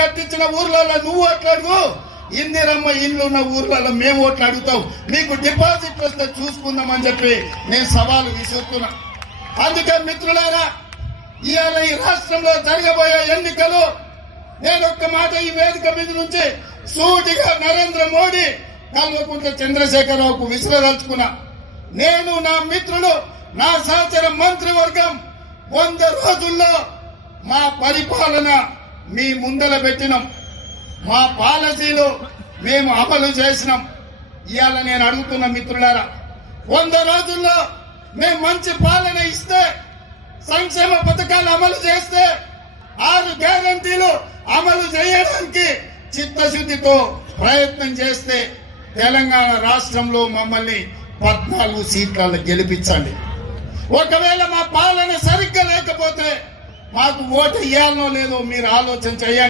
కట్టించిన ఊర్లలో నువ్వు ఓట్లాడు, ఇందిరమ్మ ఇల్లు ఉన్న ఊర్లలో మేము ఓట్లు అడుగుతాం, మీకు డిపాజిట్ వస్తే చూసుకుందామని చెప్పి నేను సవాలు విసురుతున్నా. అందుకే మిత్రులారా, ఇవాళ ఈ రాష్ట్రంలో జరగబోయే ఎన్నికలు నేను ఒక్క మాట ఈ వేదిక మీద నుంచి సూటిగా నరేంద్ర మోడీ, కల్వకుంట్ల చంద్రశేఖరరావుకు విసిరదలుచుకున్నా. నేను, నా మిత్రులు, నా సహచర మంత్రివర్గం 100 రోజుల్లో మా పరిపాలన మీ ముందల పెట్టినాం, మా పాలసీలు మేము అమలు చేసినాం. ఇవాళ నేను అడుగుతున్న మిత్రులారా, 100 రోజుల్లో మేము మంచి పాలన ఇస్తే, సంక్షేమ పథకాలు అమలు చేస్తే, 6 గ్యారంటీలు అమలు చేయడానికి చిత్తశుద్ధితో ప్రయత్నం చేస్తే తెలంగాణ రాష్ట్రంలో మమ్మల్ని 14 సీట్లలో గెలిపించండి. ఒకవేళ మా పాలన సరిగ్గా లేకపోతే మాకు ఓటు ఇవ్వాలనో లేదో మీరు ఆలోచన చేయండి.